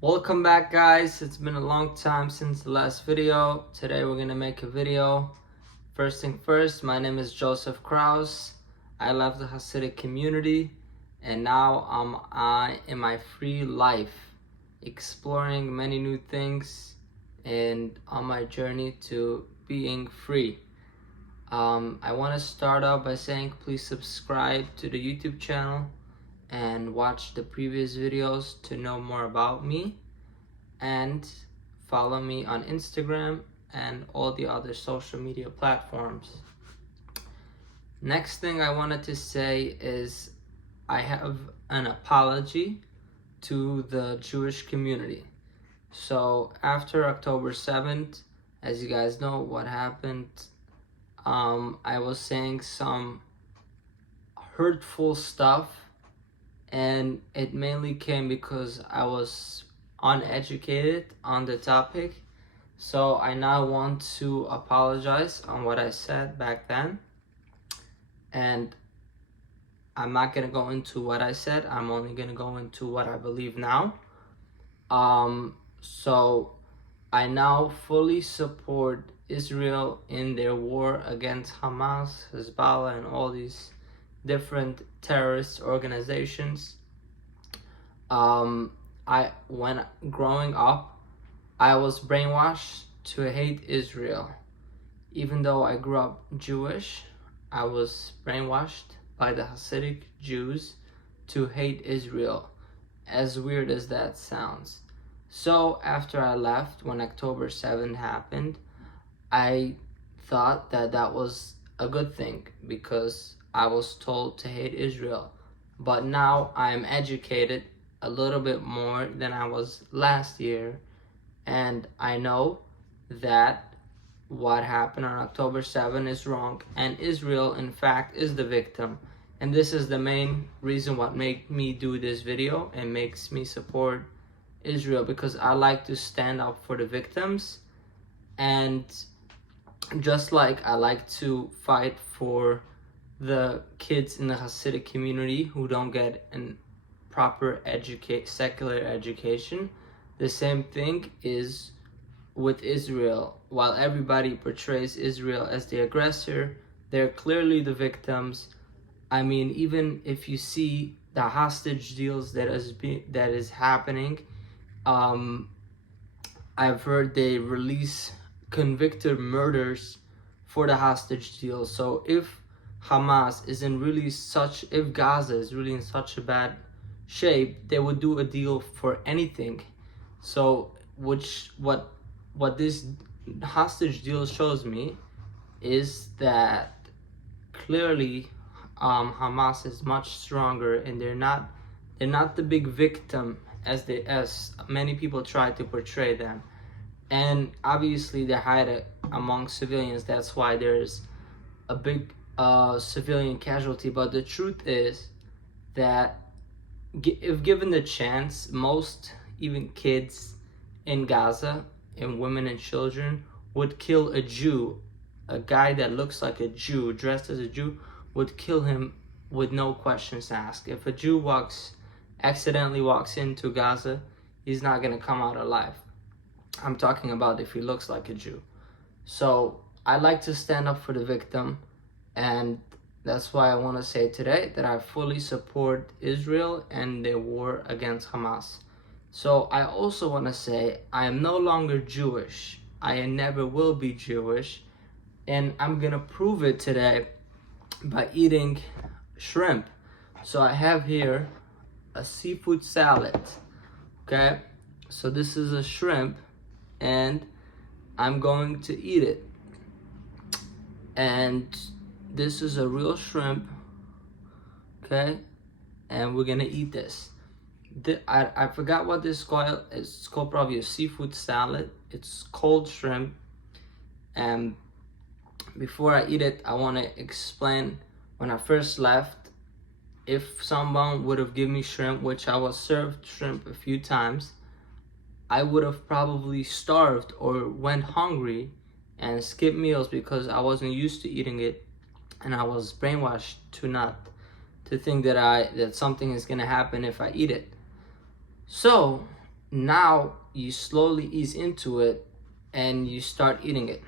Welcome back, guys. It's been a long time since the last video. Today we're gonna make a video. First thing first, my name is Joseph Kraus. I left the Hasidic community and now I'm in my free life, exploring many new things and on my journey to being free. I want to start out by saying please subscribe to the YouTube channel and watch the previous videos to know more about me, and follow me on Instagram and all the other social media platforms. Next thing I wanted to say is I have an apology to the Jewish community. So after October 7th, as you guys know what happened, I was saying some hurtful stuff, and it mainly came because I was uneducated on the topic. So I now want to apologize on what I said back then, and I'm not gonna go into what I said. I'm only gonna go into what I believe now. So I now fully support Israel in their war against Hamas, Hezbollah, and all these different terrorist organizations. When growing up, I was brainwashed to hate Israel. Even though I grew up Jewish, I was brainwashed by the Hasidic Jews to hate Israel, as weird as that sounds. So after I left, when October 7th happened, I thought that that was a good thing because I was told to hate Israel. But now I am educated a little bit more than I was last year, and I know that what happened on October 7th is wrong, and Israel in fact is the victim. And this is the main reason what made me do this video and makes me support Israel, because I like to stand up for the victims, and just like I like to fight for the kids in the Hasidic community who don't get a proper secular education, the same thing is with Israel. While everybody portrays Israel as the aggressor, they're clearly the victims. I mean, even if you see the hostage deals that is happening, I've heard they release convicted murders for the hostage deals. So if if Gaza is really in such a bad shape, they would do a deal for anything. So what this hostage deal shows me is that clearly Hamas is much stronger, and they're not the big victim as many people try to portray them. And obviously they hide it among civilians. That's why there's a big civilian casualty. But the truth is that if given the chance, most, even kids in Gaza and women and children, would kill a Jew. A guy that looks like a Jew, dressed as a Jew, would kill him with no questions asked. If a Jew accidentally walks into Gaza, he's not gonna come out alive. I'm talking about if he looks like a Jew. So I like to stand up for the victim, and that's why I want to say today that I fully support Israel and their war against Hamas. So I also want to say I am no longer Jewish. I never will be Jewish, and I'm gonna prove it today by eating shrimp. So I have here a seafood salad. Okay, so this is a shrimp, and I'm going to eat it. And this is a real shrimp, okay? And we're gonna eat this. I forgot what this is called. It's called probably a seafood salad. It's cold shrimp. And before I eat it, I want to explain when I first left, if someone would have given me shrimp, which I was served shrimp a few times, I would have probably starved or went hungry and skipped meals because I wasn't used to eating it, and I was brainwashed to think that something is gonna happen if I eat it. So now you slowly ease into it and you start eating it.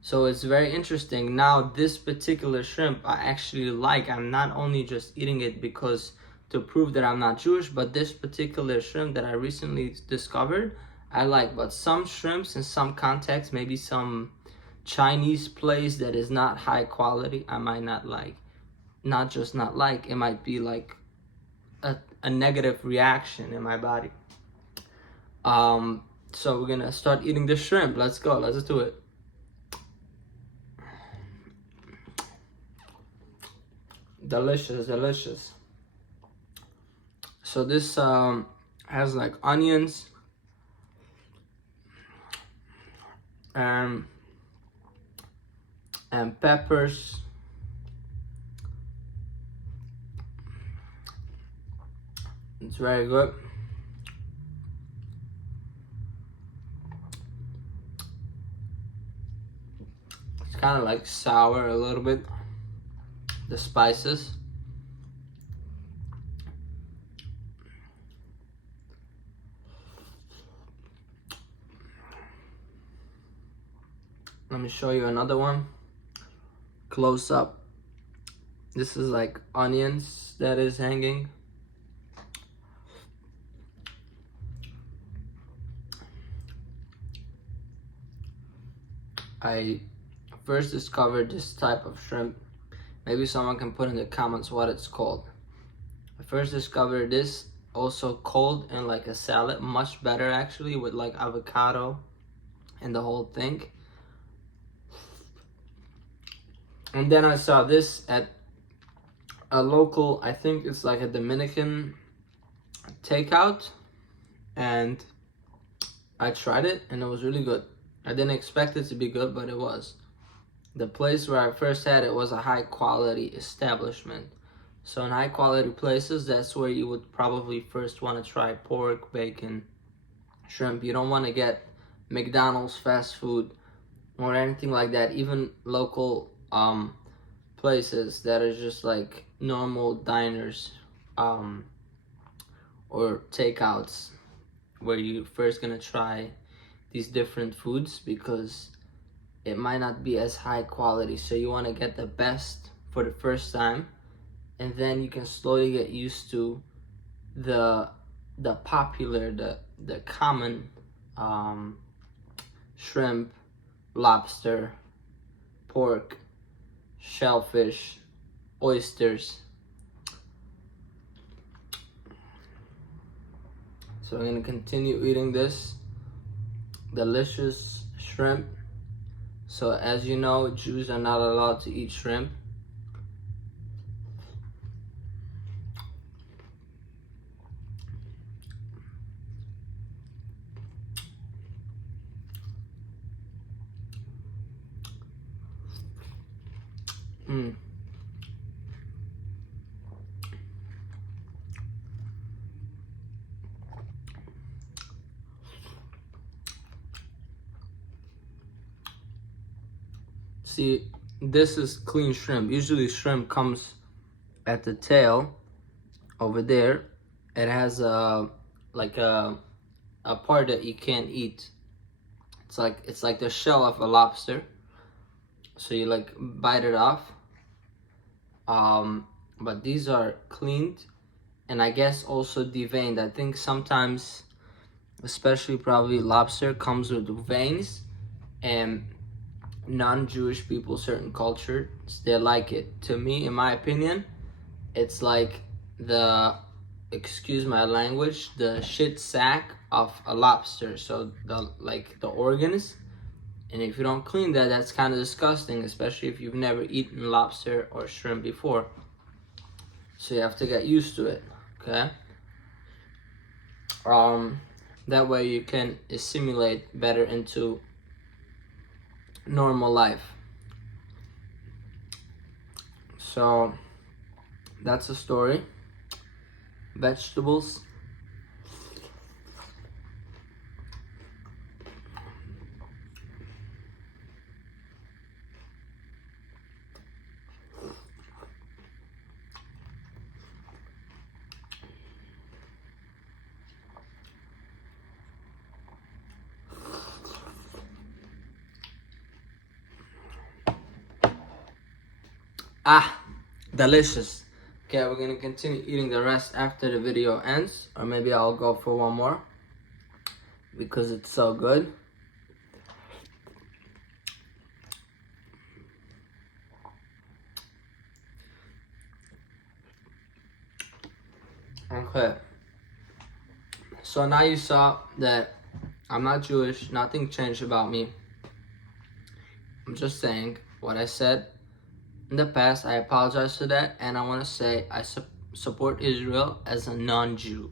So it's very interesting. Now this particular shrimp I actually like. I'm not only just eating it because to prove that I'm not Jewish, but this particular shrimp that I recently discovered, I like. But some shrimps in some contexts, maybe some Chinese place that is not high quality, I might not like. Not just not like, it might be like a negative reaction in my body. So we're gonna start eating the shrimp. Let's go, let's do it. Delicious, delicious. So this has like onions and peppers. It's very good. It's kind of like sour a little bit. The spices. Let me show you another one. Close up. This is like onions that is hanging. I first discovered this type of shrimp. Maybe someone can put in the comments what it's called. I first discovered this also cold in like a salad, much better actually, with like avocado and the whole thing. And then I saw this at a local, I think it's like a Dominican takeout, and I tried it and it was really good. I didn't expect it to be good, but it was. The place where I first had it was a high quality establishment. So in high quality places, that's where you would probably first want to try pork, bacon, shrimp. You don't want to get McDonald's fast food or anything like that. Even local places that are just like normal diners or takeouts, where you first gonna try these different foods because it might not be as high quality. So you want to get the best for the first time, and then you can slowly get used to the popular, the common shrimp, lobster, pork, shellfish, oysters. So I'm gonna continue eating this delicious shrimp. So as you know, Jews are not allowed to eat shrimp. Mm. See, this is clean shrimp. Usually shrimp comes at the tail over there. It has a like a part that you can't eat. It's like the shell of a lobster. So you like bite it off. But these are cleaned and I guess also deveined. I think sometimes, especially probably lobster, comes with veins, and non-Jewish people, certain cultures, they like it. To me, in my opinion, it's like the, excuse my language, the shit sack of a lobster. So the organs, and if you don't clean that, that's kind of disgusting, especially if you've never eaten lobster or shrimp before. So you have to get used to it, okay? That way you can assimilate better into normal life. So that's the story. Vegetables. Ah, delicious. Okay, we're gonna continue eating the rest after the video ends, or maybe I'll go for one more because it's so good. Okay, so now you saw that I'm not Jewish, nothing changed about me. I'm just saying what I said in the past. I apologize for that, and I want to say I support Israel as a non-Jew.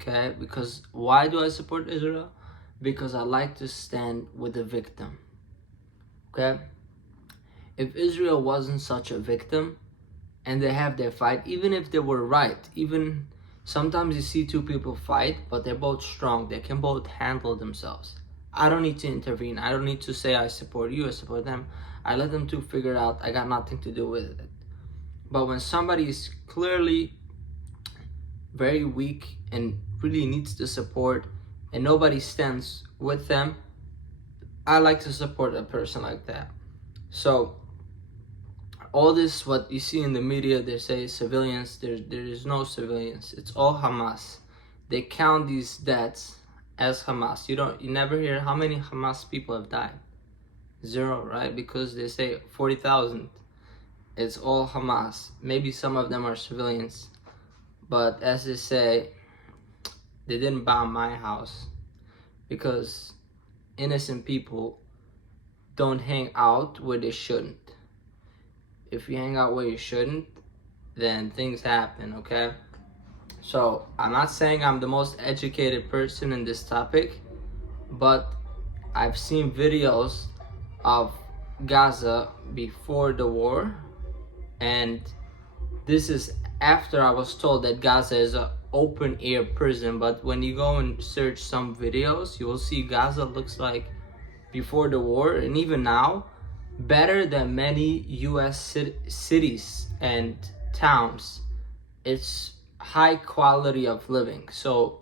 Okay, because why do I support Israel? Because I like to stand with the victim. Okay, if Israel wasn't such a victim and they have their fight, even if they were right, even sometimes you see two people fight, but they're both strong, they can both handle themselves. I don't need to intervene. I don't need to say I support you, I support them. I let them two figure it out. I got nothing to do with it. But when somebody is clearly very weak and really needs the support and nobody stands with them, I like to support a person like that. So all this, what you see in the media, they say civilians, there is no civilians. It's all Hamas. They count these deaths as Hamas. You never hear how many Hamas people have died. 0, right? Because they say 40,000. It's all Hamas. Maybe some of them are civilians, but as they say, they didn't bomb my house, because innocent people don't hang out where they shouldn't. If you hang out where you shouldn't, then things happen, okay? So I'm not saying I'm the most educated person in this topic, but I've seen videos of Gaza before the war, and this is after I was told that Gaza is an open air prison. But when you go and search some videos, you will see Gaza looks like before the war, and even now, better than many US cities and towns. It's high quality of living. So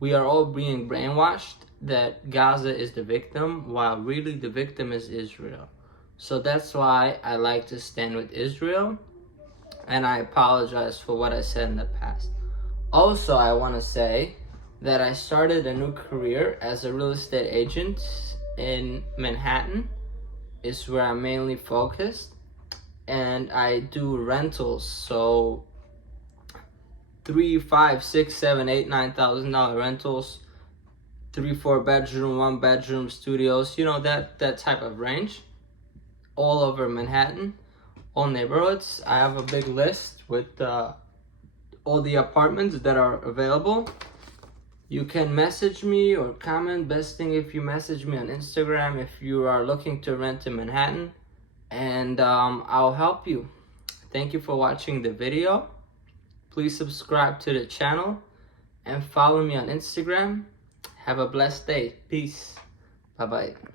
we are all being brainwashed that Gaza is the victim, while really the victim is Israel. So that's why I like to stand with Israel, and I apologize for what I said in the past. Also, I want to say that I started a new career as a real estate agent in Manhattan. Is where I'm mainly focused, and I do rentals. So $3, $5, $6, $7, $8, $9,000 rentals, 3-4 bedroom, 1-bedroom studios. You know, that type of range, all over Manhattan, all neighborhoods. I have a big list with all the apartments that are available. You can message me or comment. Best thing if you message me on Instagram if you are looking to rent in Manhattan, and I'll help you. Thank you for watching the video. Please subscribe to the channel and follow me on Instagram. Have a blessed day. Peace. Bye-bye.